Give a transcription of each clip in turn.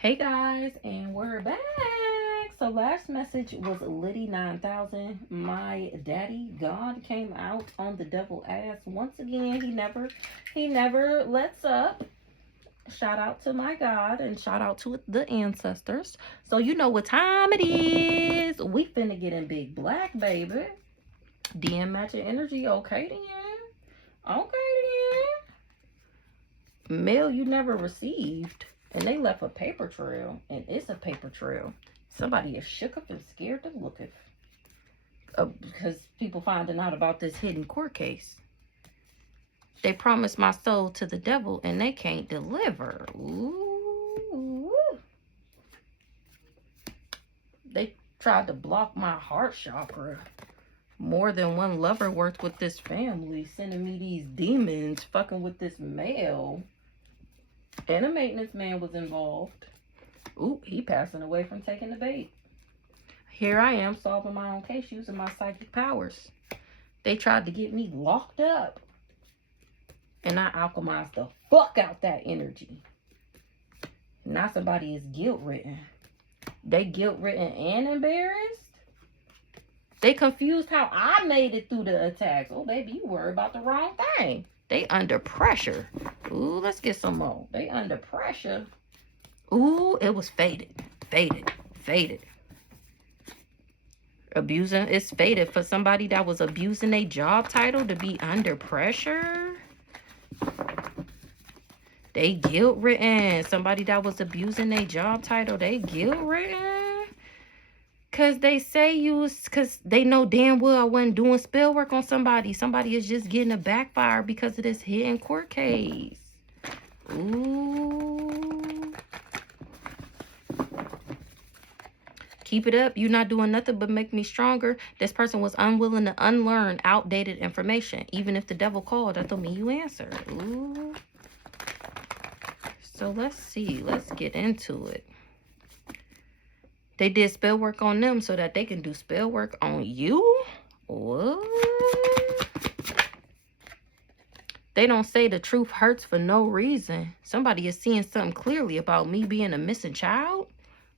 Hey guys, and we're back. So last message was Liddy 9000. My daddy God came out on the devil ass once again. He never lets up. Shout out to my God and shout out to the ancestors. So you know what time it is. We finna get in big black, baby. DM matching energy. Okay then. Okay then. Mail you never received. And they left a paper trail, and it's a paper trail. Somebody is shook up and scared to look at, because people finding out about this hidden court case. They promised my soul to the devil, and they can't deliver. Ooh. They tried to block my heart chakra. More than one lover worked with this family, sending me these demons, fucking with this male. And a maintenance man was involved. Ooh, he passing away from taking the bait. Here I am solving my own case using my psychic powers. They tried to get me locked up. And I alchemized the fuck out that energy. Now somebody is guilt-ridden. They guilt-ridden and embarrassed. They confused how I made it through the attacks. Oh, baby, you worry about the wrong thing. They under pressure. Ooh, let's get some more. They under pressure. Ooh, it was fated. Fated. Abusing. It's fated for somebody that was abusing their job title to be under pressure. They guilt-ridden. Somebody that was abusing their job title, they guilt-ridden. Because they say because they know damn well I wasn't doing spell work on somebody. Somebody is just getting a backfire because of this hidden court case. Ooh. Keep it up. You're not doing nothing but make me stronger. This person was unwilling to unlearn outdated information. Even if the devil called, that don't mean you answer. Ooh. So let's see. Let's get into it. They did spell work on them so that they can do spell work on you? What? They don't say the truth hurts for no reason. Somebody is seeing something clearly about me being a missing child.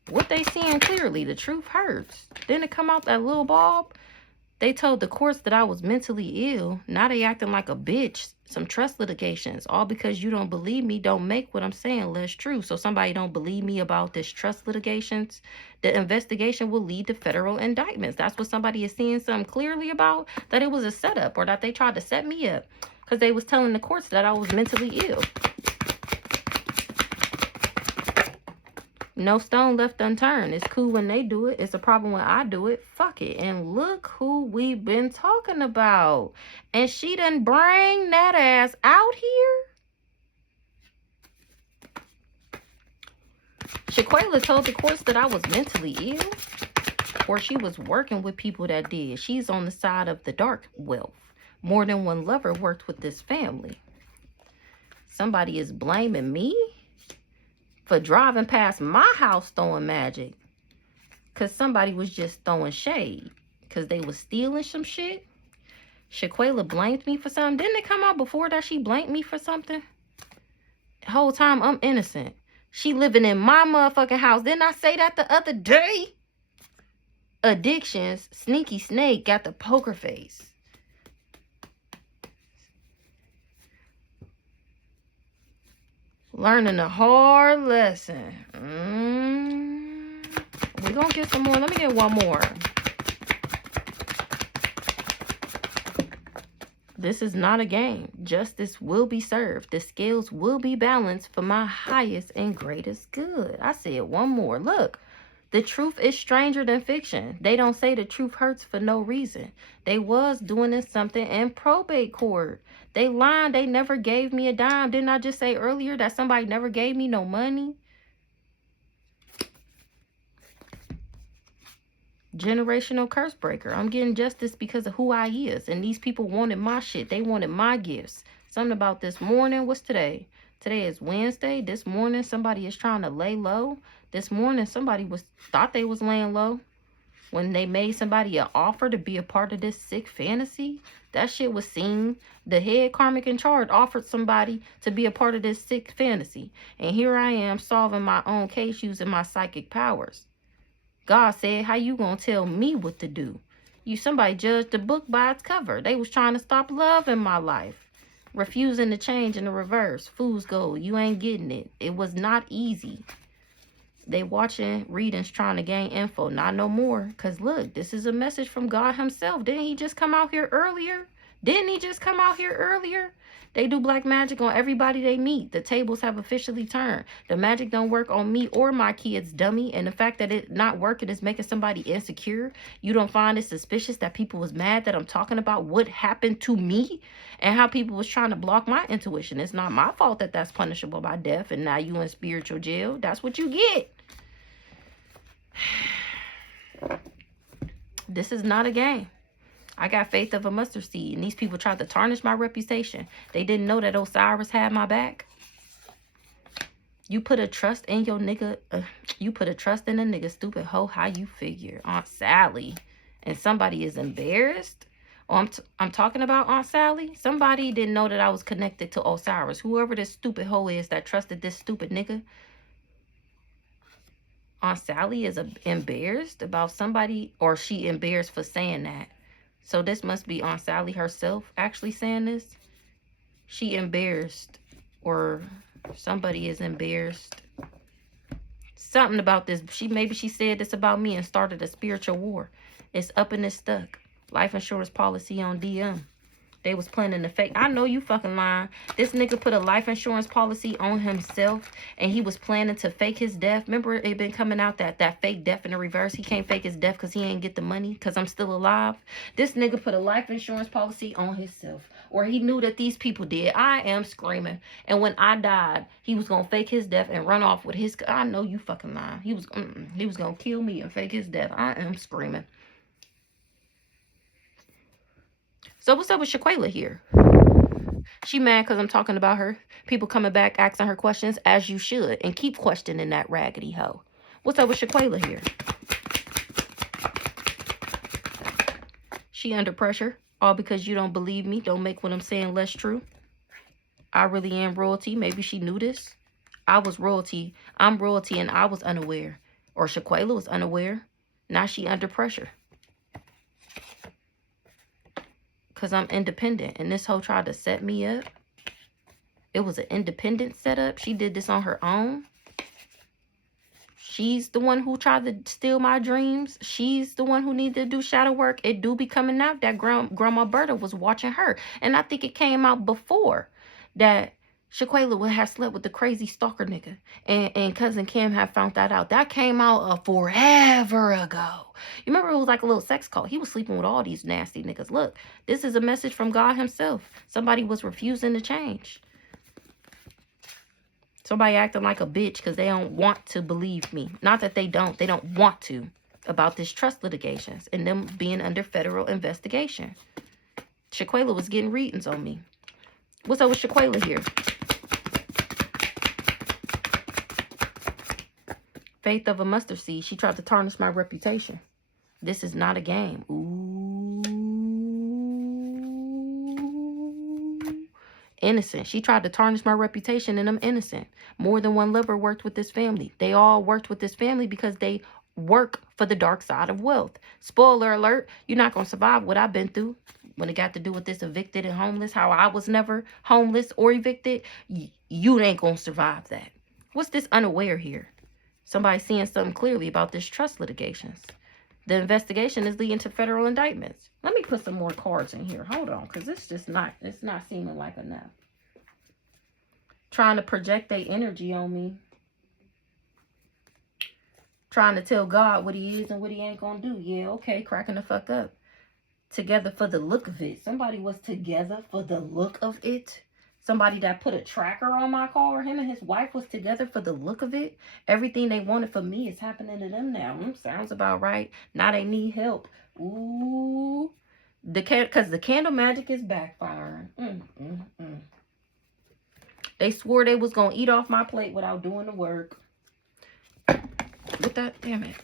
What they seeing clearly? The truth hurts. Didn't it come out that little Bob? They told the courts that I was mentally ill. Now they acting like a bitch. Some trust litigations. All because you don't believe me don't make what I'm saying less true. So somebody don't believe me about this trust litigations. The investigation will lead to federal indictments. That's what somebody is seeing something clearly about. That it was a setup or that they tried to set me up. Because they was telling the courts that I was mentally ill. No stone left unturned. It's cool when they do it. It's a problem when I do it. Fuck it. And look who we've been talking about. And she done bring that ass out here. Shaquela told the courts that I was mentally ill. Or she was working with people that did. She's on the side of the dark wealth. More than one lover worked with this family. Somebody is blaming me for driving past my house throwing magic. Because somebody was just throwing shade. Because they was stealing some shit. Shaquela blamed me for something. Didn't it come out before that she blamed me for something? The whole time I'm innocent. She living in my motherfucking house. Didn't I say that the other day? Addictions. Sneaky Snake got the poker face. Learning a hard lesson. We're going to get some more. Let me get one more. This is not a game. Justice will be served. The scales will be balanced for my highest and greatest good. I said one more. Look, the truth is stranger than fiction. They don't say the truth hurts for no reason. They was doing something in probate court. They lied. They never gave me a dime. Didn't I just say earlier that somebody never gave me no money? Generational curse breaker. I'm getting justice because of who I is. And these people wanted my shit. They wanted my gifts. Something about this morning. What's today? Today is Wednesday. This morning somebody is trying to lay low. This morning somebody thought they was laying low. When they made somebody an offer to be a part of this sick fantasy. That shit was seen. The head karmic in charge offered somebody to be a part of this sick fantasy. And here I am solving my own case using my psychic powers. God said, how you gonna tell me what to do? Somebody judged the book by its cover. They was trying to stop love in my life. Refusing to change in the reverse. Fool's gold. You ain't getting it. It was not easy. They watching readings trying to gain info. Not no more. Because look, this is a message from God himself. Didn't he just come out here earlier? They do black magic on everybody they meet. The tables have officially turned. The magic don't work on me or my kids, dummy. And the fact that it not working is making somebody insecure. You don't find it suspicious that people was mad that I'm talking about what happened to me and how people was trying to block my intuition. It's not my fault that that's punishable by death and now you in spiritual jail. That's what you get. This is not a game. I got faith of a mustard seed, and these people tried to tarnish my reputation. They didn't know that Osiris had my back. You put a trust in your nigga. You put a trust in a nigga, stupid hoe. How you figure? Aunt Sally. And somebody is embarrassed. Oh, I'm talking about Aunt Sally. Somebody didn't know that I was connected to Osiris. Whoever this stupid hoe is that trusted this stupid nigga. Aunt Sally is embarrassed about somebody, or she embarrassed for saying that. So this must be Aunt Sally herself actually saying this. She embarrassed, or somebody is embarrassed. Something about this. Maybe she said this about me and started a spiritual war. It's up and it's stuck. Life insurance policy on DM. They was planning to fake. I know you fucking lying. This nigga put a life insurance policy on himself and he was planning to fake his death. Remember it been coming out that fake death in the reverse. He can't fake his death because he ain't get the money because I'm still alive. This nigga put a life insurance policy on himself. Or he knew that these people did. I am screaming. And when I died, he was going to fake his death and run off with his... I know you fucking lying. He was going to kill me and fake his death. I am screaming. So what's up with Shaquela here? She mad because I'm talking about her. People coming back asking her questions, as you should. And keep questioning that raggedy hoe. What's up with Shaquela here? She under pressure. All because you don't believe me. Don't make what I'm saying less true. I really am royalty. Maybe she knew this. I was royalty. I'm royalty and I was unaware. Or Shaquela was unaware. Now she under pressure. Because I'm independent. And this hoe tried to set me up. It was an independent setup. She did this on her own. She's the one who tried to steal my dreams. She's the one who needed to do shadow work. It do be coming out that Grandma Berta was watching her. And I think it came out before that Shaquela would have slept with the crazy stalker nigga. And Cousin Kim had found that out. That came out forever ago. You remember it was like a little sex cult. He was sleeping with all these nasty niggas. Look, this is a message from God himself. Somebody was refusing to change. Somebody acting like a bitch because they don't want to believe me. Not that they don't. They don't want to. About this trust litigations and them being under federal investigation. Shaquela was getting readings on me. What's up with Shaquela here? Faith of a mustard seed. She tried to tarnish my reputation. This is not a game. Ooh. Innocent. She tried to tarnish my reputation and I'm innocent. More than one lover worked with this family. They all worked with this family because they work for the dark side of wealth. Spoiler alert, you're not going to survive what I've been through. When it got to do with this evicted and homeless, how I was never homeless or evicted, you ain't going to survive that. What's this unaware here? Somebody seeing something clearly about this trust litigations. The investigation is leading to federal indictments. Let me put some more cards in here. Hold on, because it's not seeming like enough. Trying to project their energy on me. Trying to tell God what he is and what he ain't going to do. Yeah, okay, cracking the fuck up. Together for the look of it. Somebody was together for the look of it. Somebody that put a tracker on my car. Him and his wife was together for the look of it. Everything they wanted for me is happening to them now. Sounds about right. Now they need help. Ooh. Because the candle magic is backfiring. They swore they was going to eat off my plate without doing the work. With that, damn it.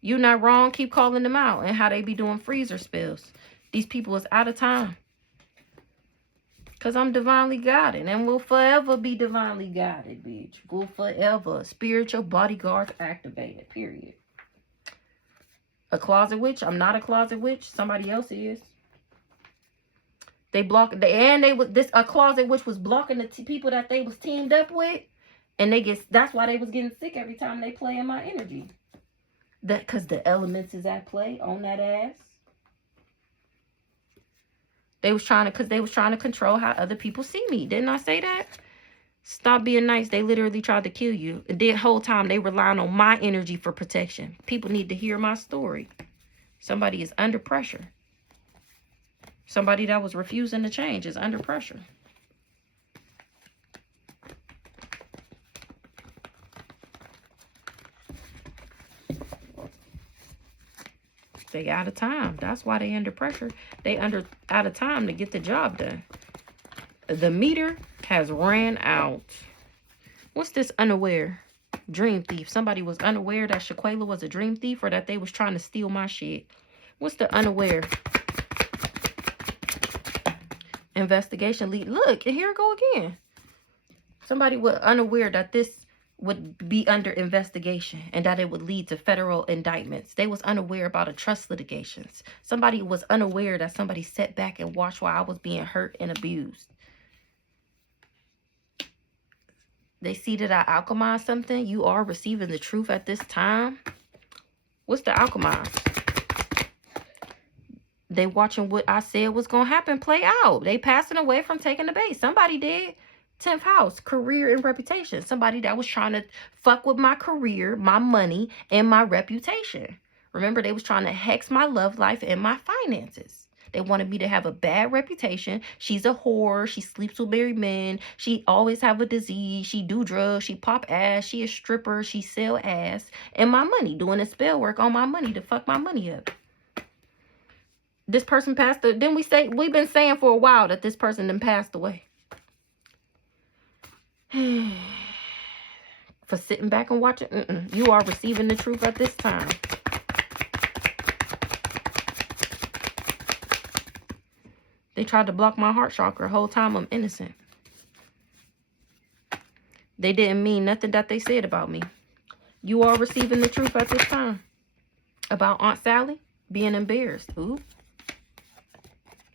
You not wrong. Keep calling them out and how they be doing freezer spills. These people is out of time. Because I'm divinely guided and will forever be divinely guided, bitch. Will forever. Spiritual bodyguards activated, period. A closet witch? I'm not a closet witch. Somebody else is. They blocked, a closet witch was blocking the people that they was teamed up with. And that's why they was getting sick every time they play in my energy. Because the elements is at play on that ass. They was trying to control how other people see me. Didn't I say that? Stop being nice. They literally tried to kill you. And the whole time they relying on my energy for protection. People need to hear my story. Somebody is under pressure. Somebody that was refusing to change is under pressure. They out of time. That's why they under pressure. They out of time to get the job done. The meter has ran out. What's this unaware? Dream thief. Somebody was unaware that Shaquela was a dream thief or that they was trying to steal my shit. What's the unaware? Investigation lead. Look, and here I go again. Somebody was unaware that this would be under investigation and that it would lead to federal indictments. They was unaware about a trust litigations. Somebody was unaware that somebody sat back and watched while I was being hurt and abused. They see that I alchemized something. You are receiving the truth at this time. What's the alchemize? They watching what I said was going to happen play out. They passing away from taking the bait. Somebody did. 10th house, career and reputation. Somebody that was trying to fuck with my career, my money, and my reputation. Remember, they was trying to hex my love life and my finances. They wanted me to have a bad reputation. She's a whore. She sleeps with married men. She always have a disease. She do drugs. She pop ass. She a stripper. She sell ass. And my money, doing a spell work on my money to fuck my money up. This person passed. Didn't we say, we've been saying for a while that this person then passed away. For sitting back and watching. You are receiving the truth at this time. They tried to block my heart chakra the whole time. I'm innocent. They didn't mean nothing that they said about me. You are receiving the truth at this time. About Aunt Sally being embarrassed. Ooh.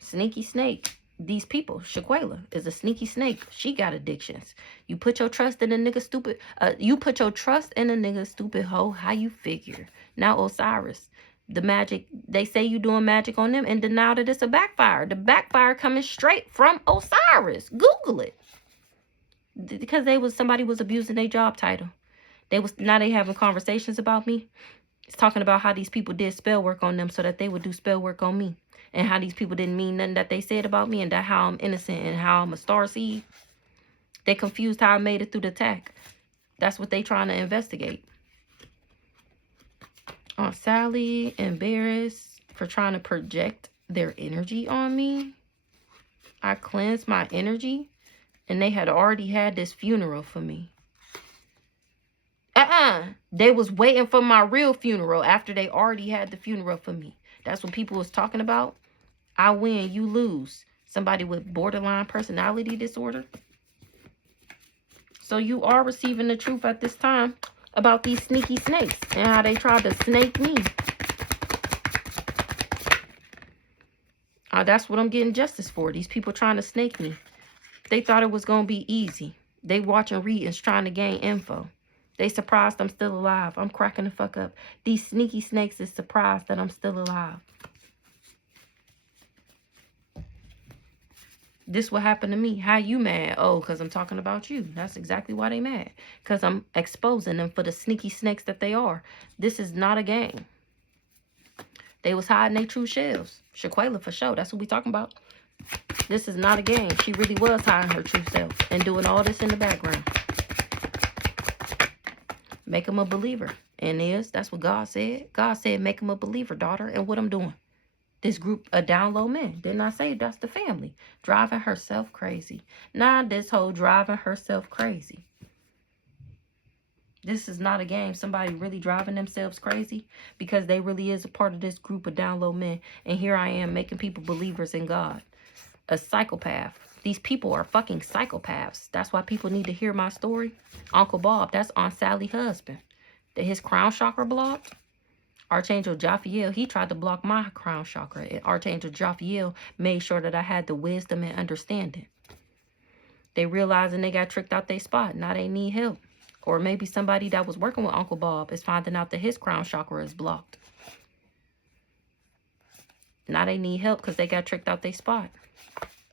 Sneaky snake. These people, Shaquela is a sneaky snake. She got addictions. You put your trust in a nigga stupid. You put your trust in a nigga stupid hoe. How you figure? Now Osiris, the magic. They say you doing magic on them and deny that it's a backfire. The backfire coming straight from Osiris. Google it. Because somebody was abusing their job title. Now they having conversations about me. It's talking about how these people did spell work on them so that they would do spell work on me. And how these people didn't mean nothing that they said about me. And that how I'm innocent and how I'm a starseed. They confused how I made it through the attack. That's what they trying to investigate. Aunt Sally embarrassed for trying to project their energy on me. I cleansed my energy. And they had already had this funeral for me. They was waiting for my real funeral after they already had the funeral for me. That's what people was talking about. I win, you lose. Somebody with borderline personality disorder. So you are receiving the truth at this time about these sneaky snakes and how they tried to snake me. That's what I'm getting justice for. These people trying to snake me. They thought it was going to be easy. They watching readings trying to gain info. They surprised I'm still alive. I'm cracking the fuck up. These sneaky snakes is surprised that I'm still alive. This what happened to me. How you mad? Oh, because I'm talking about you. That's exactly why they mad. Because I'm exposing them for the sneaky snakes that they are. This is not a game. They was hiding their true shells. Shaquela for sure. That's what we talking about. This is not a game. She really was hiding her true self and doing all this in the background. Make him a believer. And that's what God said. God said, make him a believer, daughter. And what I'm doing. This group of down low men. Didn't I say that's the family? Driving herself crazy. Nah, this whole driving herself crazy. This is not a game. Somebody really driving themselves crazy because they really is a part of this group of down low men. And here I am making people believers in God. A psychopath. These people are fucking psychopaths. That's why people need to hear my story. Uncle Bob, that's Aunt Sally's husband. That his crown chakra blocked. Archangel Jophiel, he tried to block my crown chakra. And Archangel Jophiel made sure that I had the wisdom and understanding. They realizing they got tricked out their spot. Now they need help. Or maybe somebody that was working with Uncle Bob is finding out that his crown chakra is blocked. Now they need help because they got tricked out their spot.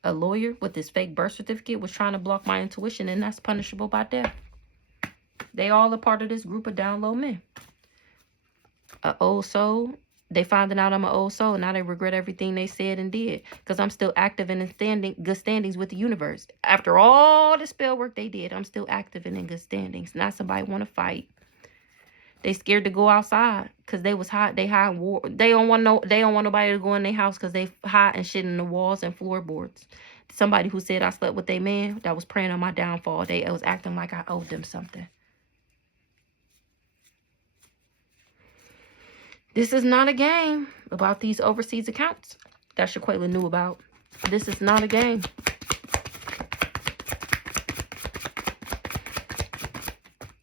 A lawyer with this fake birth certificate was trying to block my intuition, and that's punishable by death. They all a part of this group of down low men. An old soul. They finding out I'm an old soul. Now they regret everything they said and did. Because I'm still active and in good standings with the universe. After all the spell work they did, I'm still active and in good standings. Not somebody want to fight. They scared to go outside because they was hot. They hide war. They don't want nobody to go in their house because they hot and shit in the walls and floorboards. Somebody who said I slept with their man that was praying on my downfall. They was acting like I owed them something. This is not a game about these overseas accounts that Shaquela knew about. This is not a game.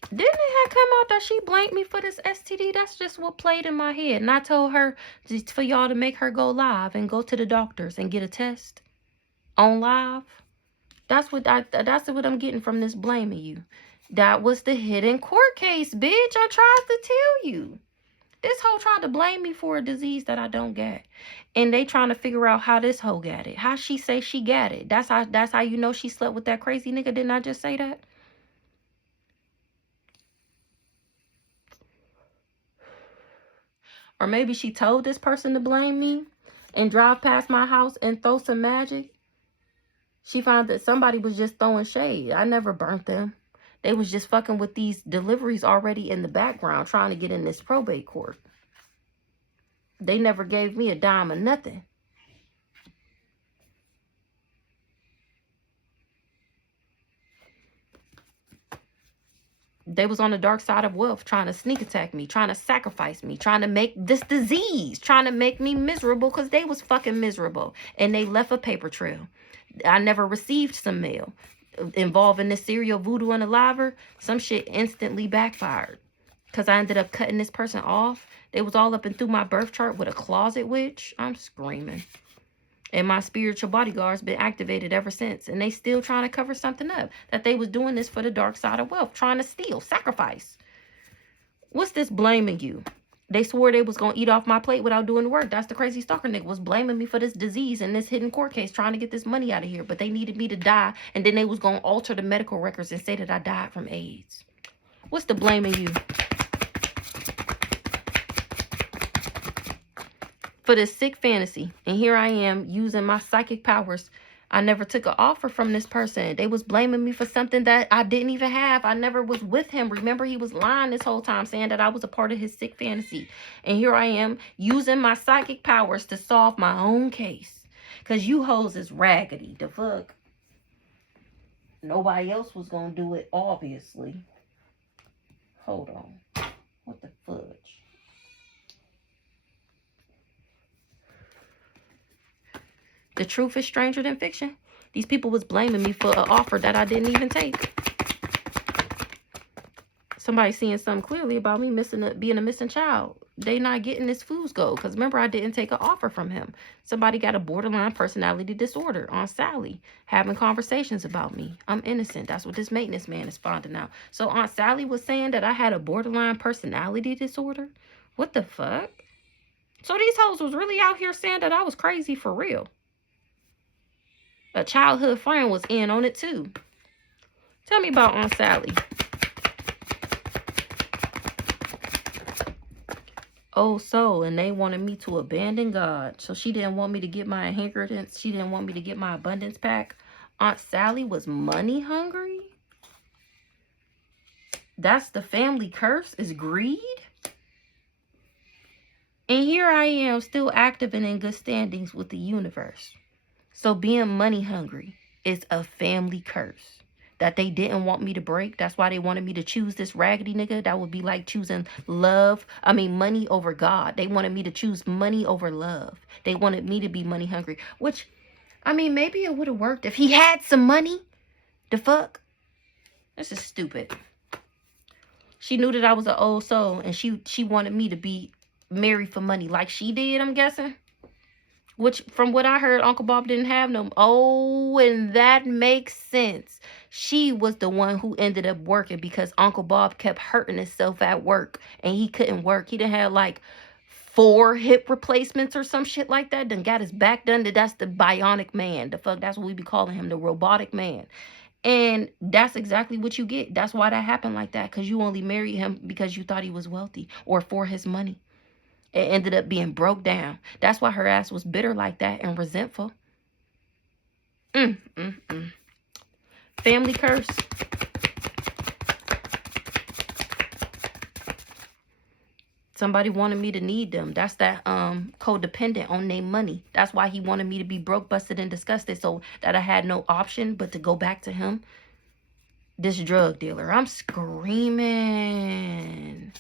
Didn't it have come out that she blamed me for this STD? That's just what played in my head. And I told her just for y'all to make her go live and go to the doctors and get a test on live. That's what I'm getting from this blaming you. That was the hidden court case, bitch. I tried to tell you. This hoe tried to blame me for a disease that I don't get. And they trying to figure out how this hoe got it. How she say she got it. That's how you know she slept with that crazy nigga. Didn't I just say that? Or maybe she told this person to blame me and drive past my house and throw some magic. She found that somebody was just throwing shade. I never burnt them. They was just fucking with these deliveries already in the background trying to get in this probate court. They never gave me a dime or nothing. They was on the dark side of wealth trying to sneak attack me, trying to sacrifice me, trying to make this disease, trying to make me miserable because they was fucking miserable. And they left a paper trail. I never received some mail involving this serial voodoo and a liver. Some shit instantly backfired because I ended up cutting this person off. They was all up and through my birth chart with a closet witch. I'm screaming. And my spiritual bodyguard's been activated ever since. And they still trying to cover something up. That they was doing this for the dark side of wealth. Trying to steal, sacrifice. What's this blaming you? They swore they was going to eat off my plate without doing the work. That's the crazy stalker nigga was blaming me for this disease and this hidden court case. Trying to get this money out of here. But they needed me to die. And then they was going to alter the medical records and say that I died from AIDS. What's the blaming you? For this sick fantasy. And here I am using my psychic powers. I never took an offer from this person. They was blaming me for something that I didn't even have. I never was with him. Remember, he was lying this whole time saying that I was a part of his sick fantasy. And here I am using my psychic powers to solve my own case. Because you hoes is raggedy. The fuck? Nobody else was going to do it, obviously. Hold on. What the fudge? The truth is stranger than fiction. These people was blaming me for an offer that I didn't even take. Somebody seeing something clearly about me being a missing child. They not getting this fool's gold. Because remember, I didn't take an offer from him. Somebody got a borderline personality disorder on Sally. Having conversations about me. I'm innocent. That's what this maintenance man is finding out. So Aunt Sally was saying that I had a borderline personality disorder? What the fuck? So these hoes was really out here saying that I was crazy for real. A childhood friend was in on it too. Tell me about Aunt Sally. Oh, so, and they wanted me to abandon God. So she didn't want me to get my inheritance. She didn't want me to get my abundance pack. Aunt Sally was money hungry? That's the family curse, is greed? And here I am, still active and in good standings with the universe. So being money hungry is a family curse that they didn't want me to break. That's why they wanted me to choose this raggedy nigga. That would be like choosing money over God. They wanted me to choose money over love. They wanted me to be money hungry, which I mean, maybe it would have worked if he had some money. The fuck? This is stupid. She knew that I was an old soul, and she wanted me to be married for money like she did, I'm guessing. Which, from what I heard, Uncle Bob didn't have no... Oh, and that makes sense. She was the one who ended up working because Uncle Bob kept hurting himself at work, and he couldn't work. He didn't have, like, 4 hip replacements or some shit like that. Done got his back done. That's the bionic man. The fuck, that's what we be calling him, the robotic man. And that's exactly what you get. That's why that happened like that, because you only married him because you thought he was wealthy or for his money. It ended up being broke down. That's why her ass was bitter like that and resentful. Family curse. Somebody wanted me to need them. That's that codependent on their money. That's why he wanted me to be broke, busted, and disgusted, so that I had no option but to go back to him. This drug dealer. I'm screaming.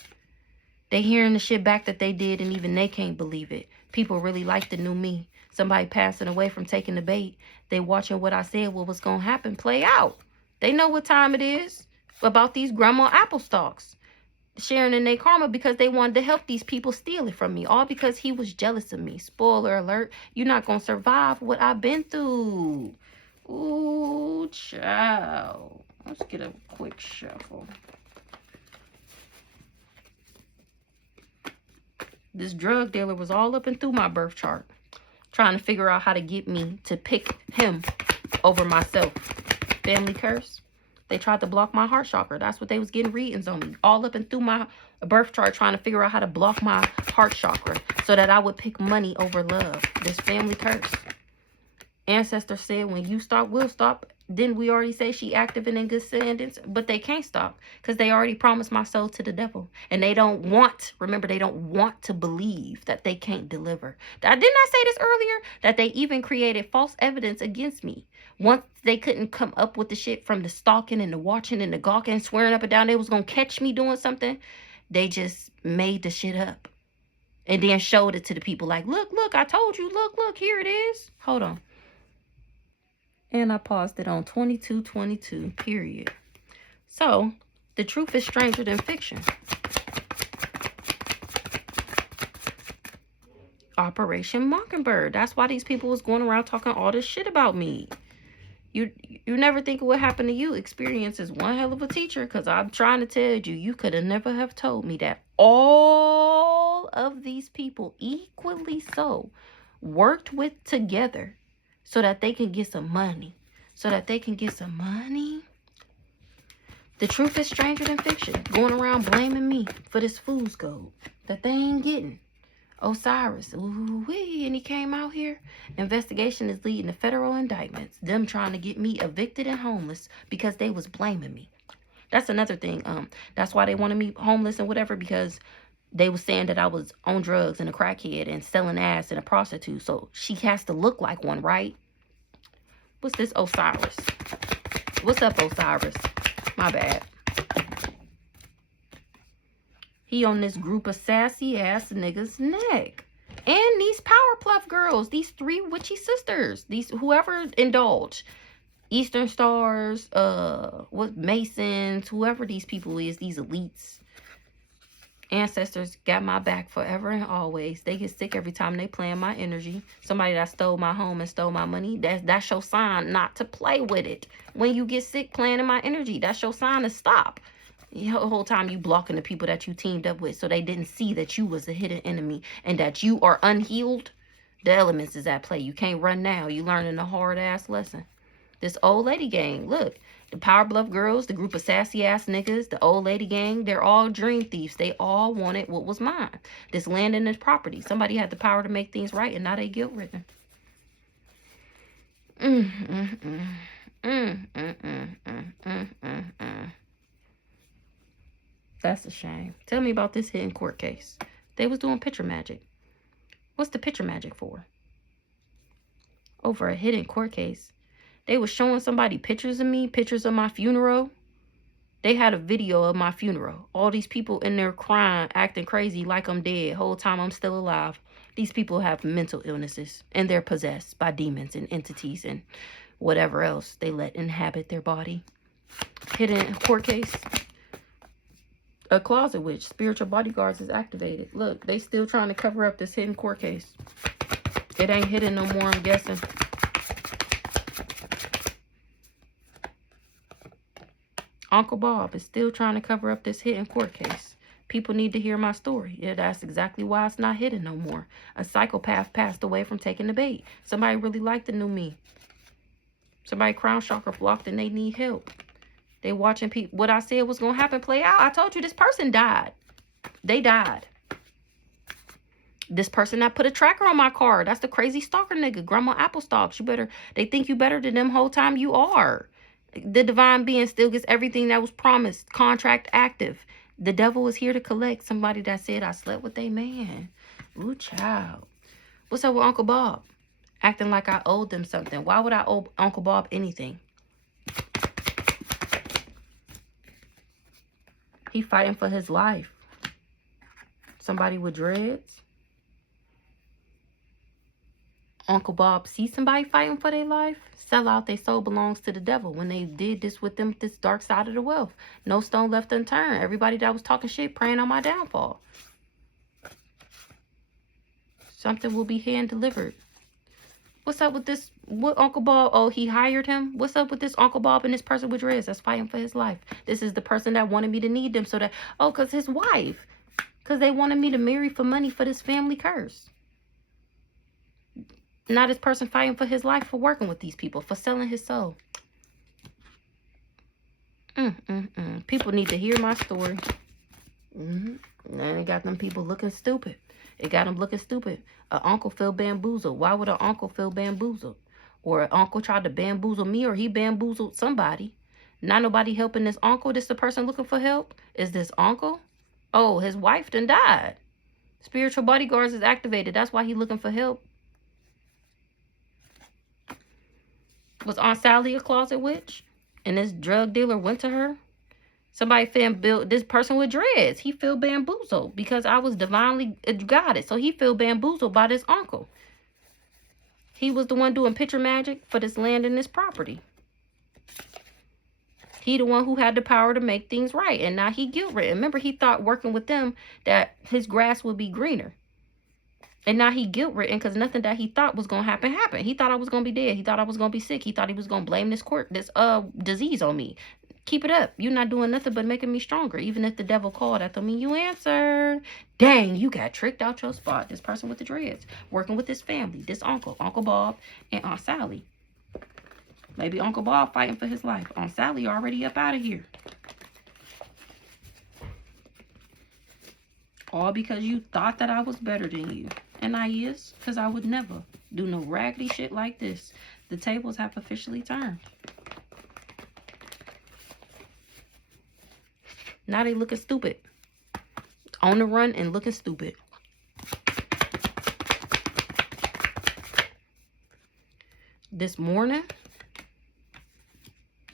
They hearing the shit back that they did, and even they can't believe it. People really like the new me. Somebody passing away from taking the bait. They watching what I said, what was going to happen, play out. They know what time it is about these grandma apple stalks. Sharing in their karma because they wanted to help these people steal it from me. All because he was jealous of me. Spoiler alert. You're not going to survive what I've been through. Ooh, child. Let's get a quick shuffle. This drug dealer was all up and through my birth chart, trying to figure out how to get me to pick him over myself. Family curse. They tried to block my heart chakra. That's what they was getting readings on me. All up and through my birth chart, trying to figure out how to block my heart chakra so that I would pick money over love. This family curse. Ancestor said, when you stop, we'll stop. Didn't we already say she active and in good standings? But they can't stop because they already promised my soul to the devil. And they don't want, remember, they don't want to believe that they can't deliver. Didn't I say this earlier? That they even created false evidence against me. Once they couldn't come up with the shit from the stalking and the watching and the gawking, swearing up and down they was going to catch me doing something, they just made the shit up. And then showed it to the people like, look, I told you, look, here it is. Hold on. And I paused it on 22:22, period. So, the truth is stranger than fiction. Operation Mockingbird. That's why these people was going around talking all this shit about me. You never think of what happened to you. Experience is one hell of a teacher, because I'm trying to tell you, you could have never have told me that all of these people, equally so, worked with together so that they can get some money. The truth is stranger than fiction. Going around blaming me for this fool's gold that they ain't getting. Osiris, ooh-wee, and he came out here. Investigation is leading to federal indictments. Them trying to get me evicted and homeless because they was blaming me. That's another thing. That's why they wanted me homeless and whatever, because they was saying that I was on drugs and a crackhead and selling ass and a prostitute. So she has to look like one, right? What's this Osiris? What's up, Osiris? My bad. He on this group of sassy ass niggas' neck. And these Powerpuff girls, these 3 witchy sisters, these whoever indulge. Eastern Stars, what Masons, whoever these people is, these elites. Ancestors got my back forever and always. They get sick every time they play in my energy. Somebody that stole my home and stole my money, that's your sign not to play with it. When you get sick playing in my energy, that's your sign to stop. The whole time you blocking the people that you teamed up with so they didn't see that you was a hidden enemy and that you are unhealed. The elements is at play. You can't run now. You learning a hard-ass lesson. This old lady gang, look. The Powerpuff girls, the group of sassy ass niggas, the old lady gang, they're all dream thieves. They all wanted what was mine. This land and this property. Somebody had the power to make things right, and now they guilt ridden. That's a shame. Tell me about this hidden court case. They was doing picture magic. What's the picture magic for? Over a hidden court case. They was showing somebody pictures of me, pictures of my funeral. They had a video of my funeral. All these people in there crying, acting crazy like I'm dead. Whole time I'm still alive. These people have mental illnesses and they're possessed by demons and entities and whatever else they let inhabit their body. Hidden court case. A closet witch. Spiritual bodyguards is activated. Look, they still trying to cover up this hidden court case. It ain't hidden no more, I'm guessing. Uncle Bob is still trying to cover up this hidden court case. People need to hear my story. Yeah, that's exactly why it's not hidden no more. A psychopath passed away from taking the bait. Somebody really liked the new me. Somebody crown chakra blocked and they need help. They watching people. What I said was going to happen play out. I told you this person died. They died. This person that put a tracker on my car. That's the crazy stalker nigga. Grandma Applestalks. You better. They think you better than them whole time you are. The divine being still gets everything that was promised. Contract active. The devil is here to collect somebody that said I slept with a man. Ooh, child. What's up with Uncle Bob? Acting like I owed them something. Why would I owe Uncle Bob anything? He fighting for his life. Somebody with dreads. Uncle Bob see somebody fighting for their life. Sell out their soul belongs to the devil. When they did this with them, this dark side of the wealth. No stone left unturned. Everybody that was talking shit praying on my downfall. Something will be hand delivered. What's up with this? What Uncle Bob? Oh, he hired him. What's up with this Uncle Bob and this person with dreads that's fighting for his life? This is the person that wanted me to need them so that, oh, because his wife. Because they wanted me to marry for money for this family curse. Now this person fighting for his life for working with these people, for selling his soul. People need to hear my story. And it got them people looking stupid. It got them looking stupid. An uncle feel bamboozled. Why would an uncle feel bamboozled? Or an uncle tried to bamboozle me, or he bamboozled somebody. Not nobody helping this uncle. This the person looking for help? Is this uncle? Oh, his wife done died. Spiritual bodyguards is activated. That's why he looking for help. Was Aunt Sally a closet witch? And this drug dealer went to her? Somebody built this person with dreads. He feel bamboozled because I was divinely guided. So he feel bamboozled by this uncle. He was the one doing picture magic for this land and this property. He the one who had the power to make things right. And now he guilt-ridden. Remember, he thought working with them that his grass would be greener. And now he guilt-ridden because nothing that he thought was going to happen happened. He thought I was going to be dead. He thought I was going to be sick. He thought he was going to blame this disease on me. Keep it up. You're not doing nothing but making me stronger. Even if the devil called, that don't mean you answered. Dang, you got tricked out your spot. This person with the dreads. Working with this family. This uncle. Uncle Bob and Aunt Sally. Maybe Uncle Bob fighting for his life. Aunt Sally already up out of here. All because you thought that I was better than you. And I is, because I would never do no raggedy shit like this. The tables have officially turned. Now they looking stupid. On the run and looking stupid. This morning,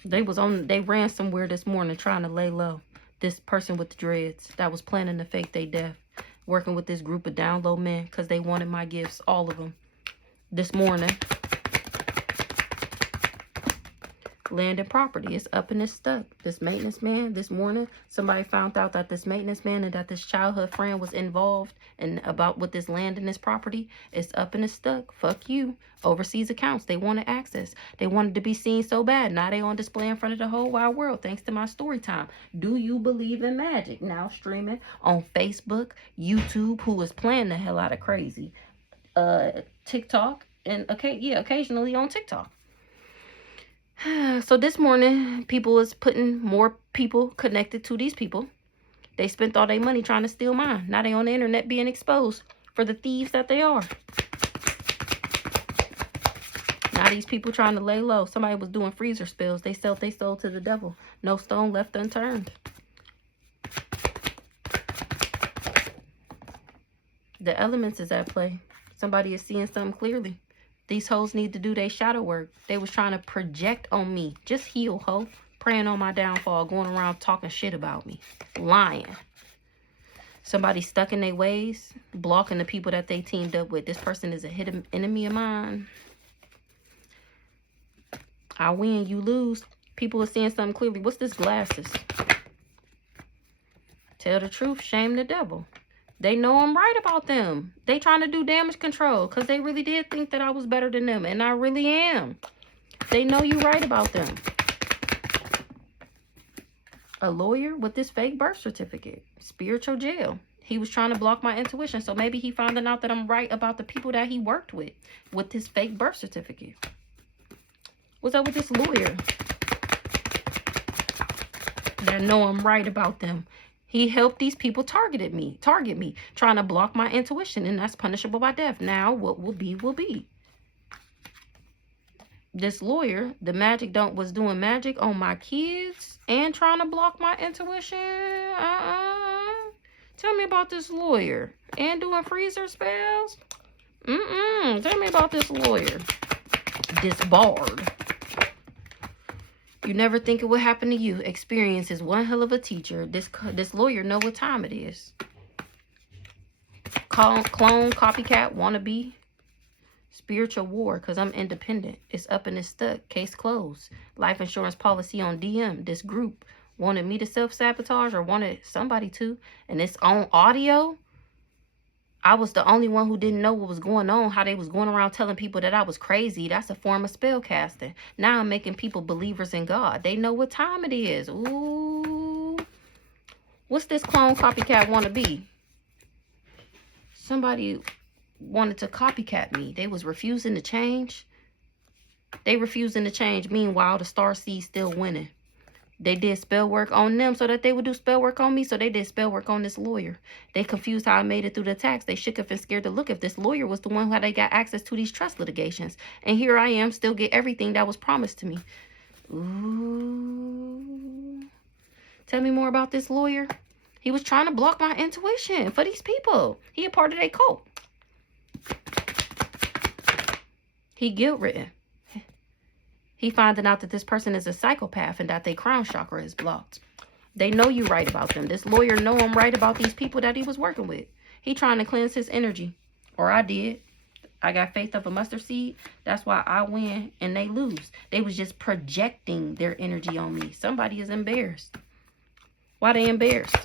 they ran somewhere this morning trying to lay low. This person with the dreads that was planning to fake their death. Working with this group of down low men because they wanted my gifts, all of them. This morning, land and property is up and it's stuck. This maintenance man, this morning, somebody found out that this maintenance man and that this childhood friend was involved and about with this land and this property. It's up and it's stuck. Fuck you. Overseas accounts, they wanted access. They wanted to be seen so bad. Now they on display in front of the whole wide world thanks to my story time. Do you believe in magic? Now streaming on Facebook, YouTube, who is playing the hell out of crazy. TikTok, and occasionally on TikTok. So this morning, people is putting more people connected to these people. They spent all their money trying to steal mine. Now they on the internet being exposed for the thieves that they are. Now these people trying to lay low. Somebody was doing freezer spills. They sold their soul to the devil. No stone left unturned. The elements is at play. Somebody is seeing something clearly. These hoes need to do their shadow work. They was trying to project on me. Just heal, ho. Praying on my downfall. Going around talking shit about me. Lying. Somebody stuck in their ways, blocking the people that they teamed up with. This person is a hidden enemy of mine. I win, you lose. People are seeing something clearly. What's this glasses? Tell the truth, shame the devil. They know I'm right about them. They trying to do damage control because they really did think that I was better than them. And I really am. They know you right about them. A lawyer with this fake birth certificate. Spiritual jail. He was trying to block my intuition. So maybe he found out that I'm right about the people that he worked with this fake birth certificate. What's up with this lawyer? That know I'm right about them. He helped these people target me, trying to block my intuition, and that's punishable by death. Now, what will be, will be. This lawyer, the magic was doing magic on my kids and trying to block my intuition. Tell me about this lawyer. And doing freezer spells. Tell me about this lawyer. Disbarred. You never think it would happen to you. Experience is one hell of a teacher. This lawyer know what time it is. Clone, copycat, wannabe. Spiritual war, because I'm independent. It's up and it's stuck. Case closed. Life insurance policy on DM. This group wanted me to self-sabotage or wanted somebody to. And it's on audio. I was the only one who didn't know what was going on, how they was going around telling people that I was crazy. That's a form of spell casting. Now I'm making people believers in God. They know what time it is. Ooh. What's this clone copycat want to be? Somebody wanted to copycat me. They was refusing to change. They refusing to change. Meanwhile, the Star Seed still winning. They did spell work on them so that they would do spell work on me. So they did spell work on this lawyer. They confused how I made it through the attacks. They shook up and scared to look if this lawyer was the one who they got access to these trust litigations. And here I am, still get everything that was promised to me. Ooh. Tell me more about this lawyer. He was trying to block my intuition for these people. He a part of their cult. He guilt-ridden. He finding out that this person is a psychopath and that their crown chakra is blocked. They know you right about them. This lawyer know I'm right about these people that he was working with. He trying to cleanse his energy. Or I did. I got faith of a mustard seed. That's why I win and they lose. They was just projecting their energy on me. Somebody is embarrassed. Why they embarrassed?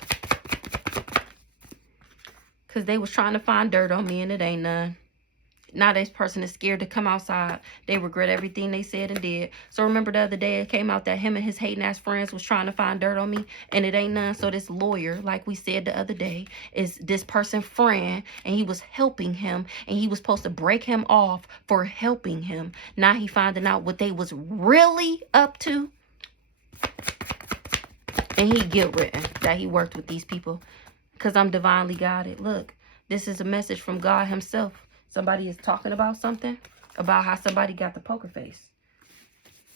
Because they was trying to find dirt on me and it ain't none. Now this person is scared to come outside. They regret everything they said and did. So remember the other day it came out that him and his hating ass friends was trying to find dirt on me and it ain't none. So this lawyer, like we said the other day, is this person's friend and he was helping him and he was supposed to break him off for helping him. Now he finding out what they was really up to. And he guilt-ridden that he worked with these people because I'm divinely guided. Look, this is a message from God himself. Somebody is talking about something, about how somebody got the poker face.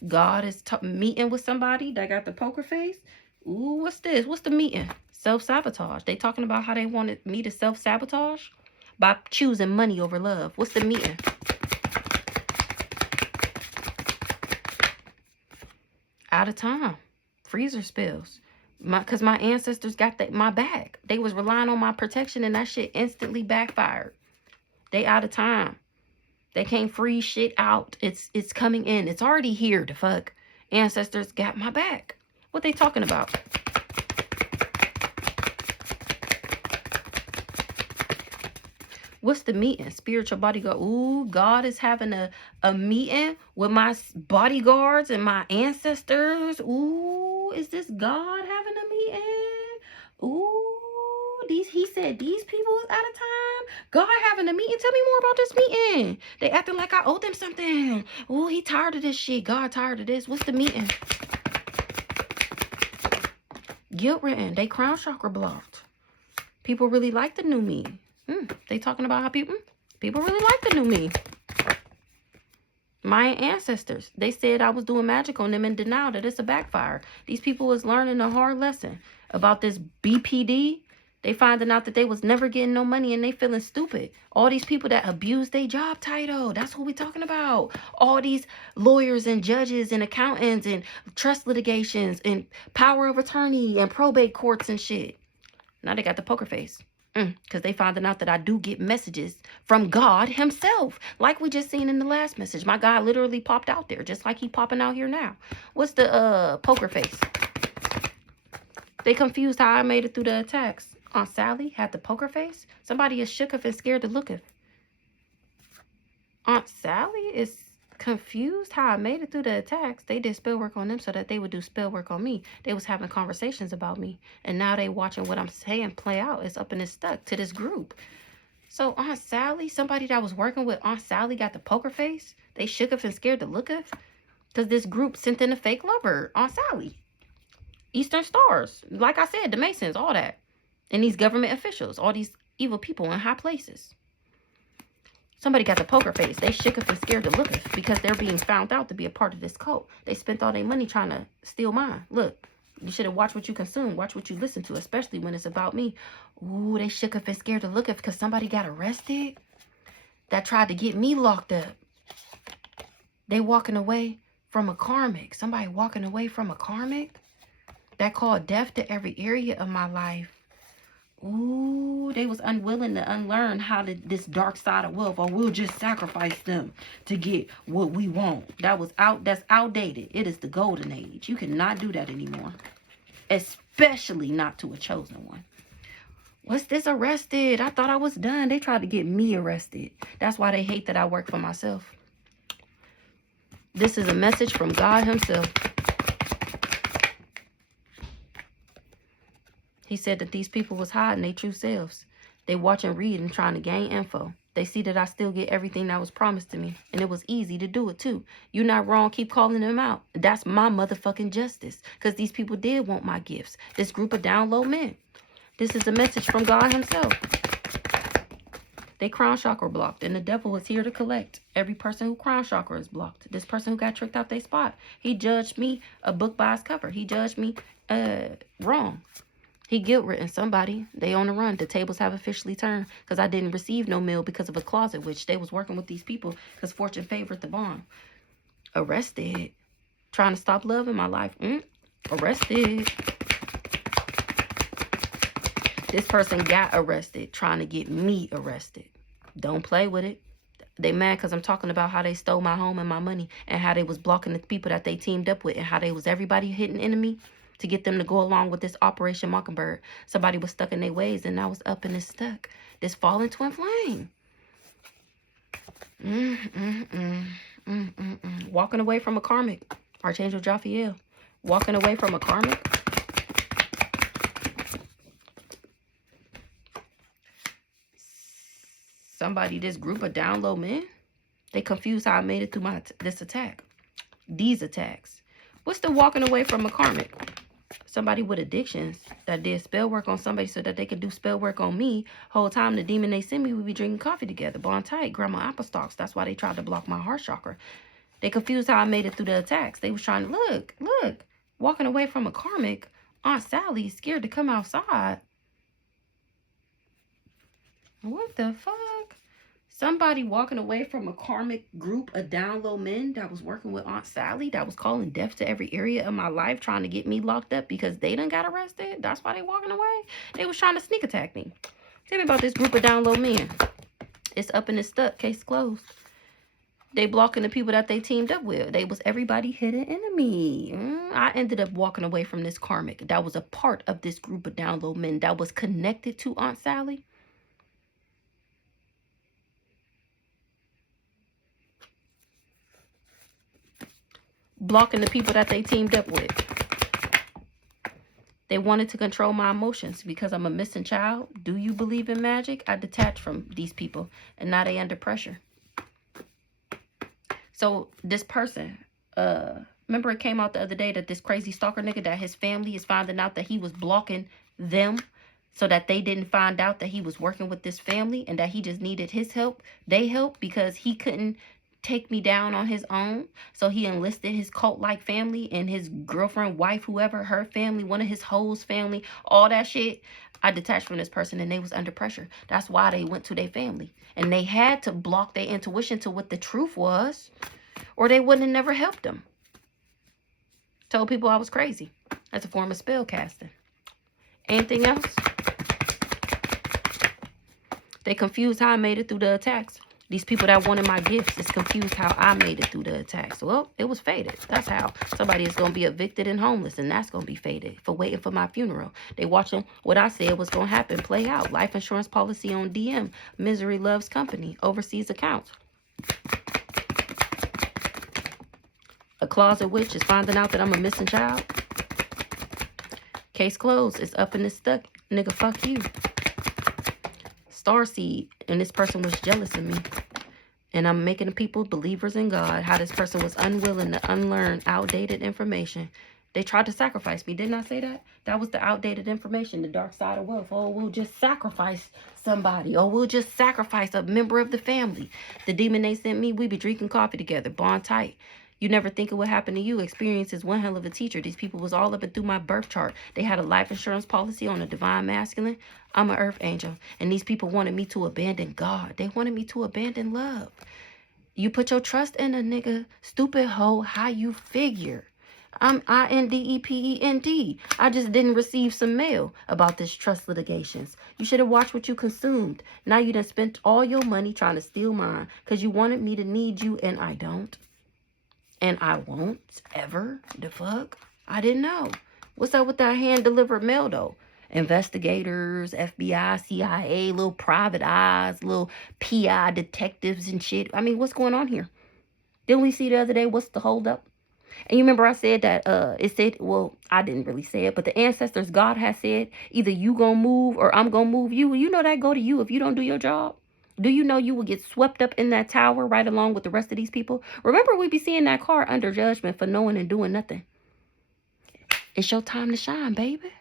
God is meeting with somebody that got the poker face. Ooh, what's this? What's the meeting? Self-sabotage. They talking about how they wanted me to self-sabotage by choosing money over love. What's the meeting? Out of time. Freezer spills. Because my ancestors got my back. They was relying on my protection and that shit instantly backfired. They out of time. They can't freeze shit out. It's coming in. It's already here, the fuck. Ancestors got my back. What they talking about? What's the meeting? Spiritual bodyguard. Ooh, God is having a meeting with my bodyguards and my ancestors. Ooh, is this God having a meeting? Ooh. He said these people is out of time. God having a meeting. Tell me more about this meeting. They acting like I owe them something. Oh, he tired of this shit. God tired of this. What's the meeting? Guilt-ridden. They crown chakra blocked. People really like the new me. They talking about how people really like the new me. My ancestors, they said I was doing magic on them and denied that it's a backfire. These people was learning a hard lesson about this BPD. They finding out that they was never getting no money and they feeling stupid. All these people that abuse their job title. That's what we talking about. All these lawyers and judges and accountants and trust litigations and power of attorney and probate courts and shit. Now they got the poker face. Because they finding out that I do get messages from God himself. Like we just seen in the last message. My God literally popped out there. Just like he popping out here now. What's the poker face? They confused how I made it through the attacks. Aunt Sally had the poker face. Somebody is shook up and scared to look at. Aunt Sally is confused how I made it through the attacks. They did spell work on them so that they would do spell work on me. They was having conversations about me. And now they watching what I'm saying play out. It's up and it's stuck to this group. So Aunt Sally, somebody that was working with Aunt Sally got the poker face. They shook up and scared to look at. Because this group sent in a fake lover, Aunt Sally. Eastern Stars. Like I said, the Masons, all that. And these government officials, all these evil people in high places. Somebody got the poker face. They shook up and scared to look at because they're being found out to be a part of this cult. They spent all their money trying to steal mine. Look, you should have watched what you consume. Watch what you listen to, especially when it's about me. Ooh, they shook up and scared to look at because somebody got arrested that tried to get me locked up. They walking away from a karmic. Somebody walking away from a karmic that called death to every area of my life. Ooh, they was unwilling to unlearn how to this dark side of wealth, or we'll just sacrifice them to get what we want. That's outdated. It is the golden age. You cannot do that anymore. Especially not to a chosen one. What's this arrested? I thought I was done. They tried to get me arrested. That's why they hate that I work for myself. This is a message from God himself. He said that these people was hiding their true selves. They watch and read and trying to gain info. They see that I still get everything that was promised to me. And it was easy to do it too. You're not wrong. Keep calling them out. That's my motherfucking justice. Because these people did want my gifts. This group of down low men. This is a message from God himself. They crown chakra blocked. And the devil is here to collect. Every person who crown chakra is blocked. This person who got tricked out their spot. He judged me a book by its cover. He judged me wrong. He guilt-ridden somebody. They on the run. The tables have officially turned because I didn't receive no mail because of a closet witch. They was working with these people because fortune favored the bond. Arrested. Trying to stop love in my life. Arrested. This person got arrested trying to get me arrested. Don't play with it. They mad because I'm talking about how they stole my home and my money and how they was blocking the people that they teamed up with and how they was everybody hitting enemy to get them to go along with this Operation Mockingbird. Somebody was stuck in their ways and now it's up and it's stuck. This falling twin flame. Walking away from a karmic. Archangel Jophiel. Walking away from a karmic. Somebody, this group of down low men, they confused how I made it through this attack. These attacks. What's the walking away from a karmic? Somebody with addictions that did spell work on somebody so that they could do spell work on me. Whole time the demon they send me, we be drinking coffee together. Bond tight, grandma apple stalks. That's why they tried to block my heart chakra. They confused how I made it through the attacks. They was trying to look. Walking away from a karmic. Aunt Sally scared to come outside. What the fuck? Somebody walking away from a karmic group of down low men that was working with Aunt Sally that was calling death to every area of my life trying to get me locked up because they done got arrested. That's why they walking away. They was trying to sneak attack me. Tell me about this group of down low men. It's up and it's stuck. Case closed. They blocking the people that they teamed up with. They was everybody hidden enemy. I ended up walking away from this karmic. That was a part of this group of down low men that was connected to Aunt Sally. Blocking the people that they teamed up with. They wanted to control my emotions because I'm a missing child. Do you believe in magic? I detached from these people and now they under pressure. So this person, remember it came out the other day that this crazy stalker nigga that his family is finding out that he was blocking them so that they didn't find out that he was working with this family and that he just needed his help. They help because he couldn't take me down on his own. So he enlisted his cult-like family and his girlfriend, wife, whoever, her family, one of his hoes family, all that shit. I detached from this person and they was under pressure. That's why they went to their family. And they had to block their intuition to what the truth was or they wouldn't have never helped them. Told people I was crazy. That's a form of spell casting. Anything else? They confused how I made it through the attacks. These people that wanted my gifts is confused how I made it through the attacks. Well, it was fated. That's how. Somebody is going to be evicted and homeless, and that's going to be fated for waiting for my funeral. They watching what I said was going to happen play out. Life insurance policy on DM. Misery loves company. Overseas accounts. A closet witch is finding out that I'm a missing child. Case closed. It's up and it's stuck. Nigga, fuck you. Starseed, and this person was jealous of me. And I'm making the people believers in God. How this person was unwilling to unlearn outdated information. They tried to sacrifice me. Didn't I say that? That was the outdated information, the dark side of wealth. Oh, we'll just sacrifice somebody. Oh, we'll just sacrifice a member of the family. The demon they sent me, we be drinking coffee together, bond tight. You never think it would happen to you. Experience is one hell of a teacher. These people was all up and through my birth chart. They had a life insurance policy on a divine masculine. I'm an earth angel. And these people wanted me to abandon God. They wanted me to abandon love. You put your trust in a nigga, stupid hoe, how you figure. I'm INDEPEND. I just didn't receive some mail about this trust litigations. You should have watched what you consumed. Now you done spent all your money trying to steal mine because you wanted me to need you and I don't. And I won't ever. The fuck? I didn't know. What's up with that hand-delivered mail, though? Investigators, FBI, CIA, little private eyes, little PI detectives and shit. I mean, what's going on here? Didn't we see the other day what's the holdup? And you remember I said that it said, well, I didn't really say it, but the ancestors, God has said, either you gonna move or I'm gonna move you. You know that go to you if you don't do your job. Do you know you will get swept up in that tower right along with the rest of these people? Remember, we be seeing that car under judgment for knowing and doing nothing. It's your time to shine, baby.